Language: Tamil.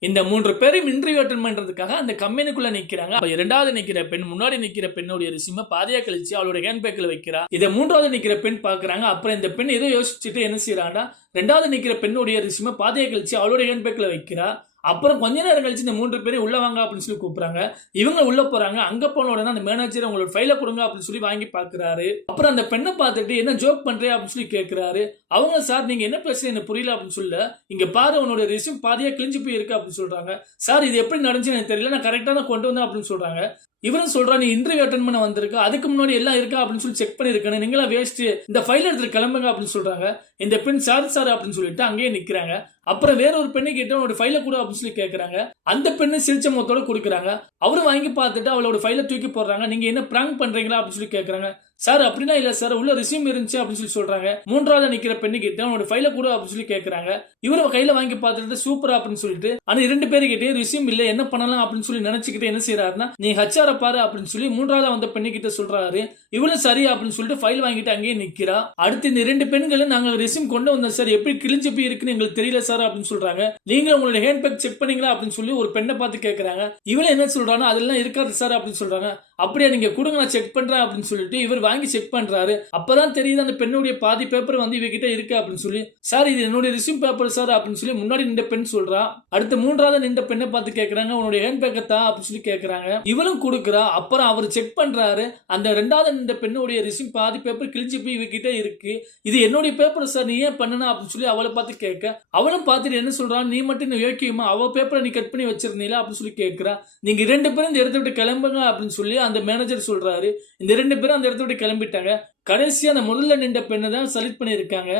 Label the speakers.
Speaker 1: இந்த மூன்று பேரும் இன்டர்வியூ அட்டன் பண்றதுக்காக அந்த கம்பெனிக்குள்ள நிக்கிறாங்க. அப்ப இரண்டாவது நிக்கிற பெண் முன்னாடி நிக்கிற பெண்ணுடைய ரிசிம பாதையா கழிச்சு அவளுடைய ஹேண்ட் பேக்ல வைக்கிறா. இதை மூன்றாவது நிக்கிற பெண் பாக்குறாங்க. அப்புறம் இந்த பெண் ஏதோ யோசிச்சுட்டு என்ன செய்யறான்னா ரெண்டாவது நிக்கிற பெண்ணுடைய ரிசிம பாதையா கழிச்சு அவளோட ஹேண்ட் பேக்ல வைக்கிறா. அப்புறம் கொஞ்ச நேரம் கழிச்சு இந்த மூன்று பேரும் உள்ள வாங்க அப்படின்னு சொல்லி கூப்பிடுறாங்க. இவங்க உள்ள போறாங்க. அங்க போன உடனே அந்த மேனேஜர் உங்களோட ஃபைல கொடுங்க அப்படின்னு சொல்லி வாங்கி பாக்குறாரு அப்புறம் அந்த பெண்ணை பார்த்துட்டு என்ன ஜோக் பண்றே? அப்படின்னு சொல்லி கேட்கிறாரு அவங்க சார் நீங்க என்ன பேசுறீங்க? எனக்கு புரியல அப்படின்னு சொல்ல இங்க பாரு உன்னோட ரிசியூம் பாதியா கிழிஞ்சு போய் இருக்கு அப்படின்னு சொல்றாங்க. சார் இது எப்படி நடந்துச்சுன்னு எனக்கு தெரியல. நான் கரெக்டா தான் கொண்டு வந்தேன் அப்படின்னு சொல்றாங்க. இவரும் சொல்றா நீ இன்டர்வியூ அட்டன் பண்ண வந்திருக்க அதுக்கு முன்னாடி எல்லாம் இருக்கா? அப்படின்னு சொல்லி செக் பண்ணிருக்கேன் நீங்களா வேஸ்ட் இந்த ஃபைல் எடுத்துட்டு கிளம்புங்க அப்படின்னு சொல்றாங்க. இந்த பெண் சார் சார் அப்படின்னு சொல்லிட்டு அங்கேயே நிக்கிறாங்க. அப்புறம் வேற ஒரு பெண்ணை கிட்ட அவனோட ஃபைல கூட அப்படின்னு சொல்லி கேட்கறாங்க அந்த பெண்ணு சிரிச்ச முகத்தோட கொடுக்குறாங்க. அவரும் வாங்கி பார்த்துட்டு அவளோட ஃபைல தூக்கி போடுறாங்க. நீங்க என்ன பிராங்க் பண்றீங்களா? அப்படின்னு சொல்லி கேட்கறாங்க சார் அப்படின்னா இல்ல சார் உள்ள ரிசியூம் இருந்துச்சு அப்படின்னு சொல்லி சொல்றாங்க. மூன்றாவது நிக்கிற பெண்ணு கிட்ட அவனோட ஃபைல கூட அப்படின்னு சொல்லி கேக்குறாங்க. இவர கையில வாங்கி பார்த்துட்டு சூப்பர் அப்படின்னு சொல்லிட்டு ஆனா இரண்டு பேருக்கிட்டே ரிசியூம் இல்ல என்ன பண்ணலாம் அப்படின்னு சொல்லி நினைச்சுக்கிட்டு என்ன செய்யறாருன்னா நீ ஹச்ஆர பாரு அப்படின்னு சொல்லி மூன்றாவது வந்த பெண்ணு கிட்ட சொல்றாரு. இவளும் சரி அப்படின்னு சொல்லிட்டு ஃபைல் வாங்கிட்டு அங்கேயே நிக்கிறா. அடுத்து இந்த இரண்டு பெண்களும் நாங்க ரிசியூம் கொண்டு வந்தோம் சார் எப்படி கிழிஞ்சு போய் இருக்குன்னு எங்களுக்கு தெரியல சார் அப்படின்னு சொல்றாங்க. நீங்க உங்களோட ஹேண்ட் பேக் செக் பண்ணீங்களா அப்படின்னு சொல்லி ஒரு பெண்ணை பார்த்து கேக்குறாங்க. இவள என்ன சொல்றாங்க அதெல்லாம் இருக்காது சார் அப்படின்னு சொல்றாங்க. அப்படியே நீங்க கொடுங்க நான் செக் பண்றேன் அப்படின்னு சொல்லிட்டு இவர் வாங்கி செக் பண்றாரு. அப்பதான் தெரியுது அந்த பெண்ணுடைய பாதி பேப்பர் வந்து இவகிட்ட இருக்கு அப்படின்னு சொல்லி. சார் இது என்னுடைய ரிசியூம் பேப்பர் சார் அப்படின்னு சொல்லி முன்னாடி நின்ற பெண் சொல்றா. அடுத்து மூன்றாவது நின்ற பெண்ணை பார்த்து கேட்குறாங்க உன்னுடைய ஹேண்ட் பேக்கை தான் அப்படின்னு சொல்லி கேட்குறாங்க இவளும் கொடுக்குறா. அப்புறம் அவர் செக் பண்றாரு. அந்த ரெண்டாவது நின்ற பெண்ணுடைய ரிசியூம் பாதி பேப்பர் கிழிச்சு போய் இவகிட்ட இருக்கு. இது என்னுடைய பேப்பர் சார் நீ ஏன் பண்ணணும் அப்படின்னு சொல்லி அவளை பார்த்து கேட்க. அவளும் பார்த்துட்டு என்ன சொல்றான் நீ மட்டும் இன்னும் யோக்கியமா? அவ பேப்பரை நீ கட் பண்ணி வச்சிருந்தீல? அப்படின்னு சொல்லி கேட்கிறா நீங்க ரெண்டு பேரும் இந்த இடத்த விட்டு கிளம்புங்க அப்படின்னு சொல்லி அந்த மேனேஜர் சொல்றாரு. இந்த ரெண்டு பேரும் அந்த இடத்த விட்டு கிளம்பிட்டாங்க. கடைசியா அந்த முதல்ல நின்ற பெண்ணை தான் செலக்ட் பண்ணியிருக்காங்க.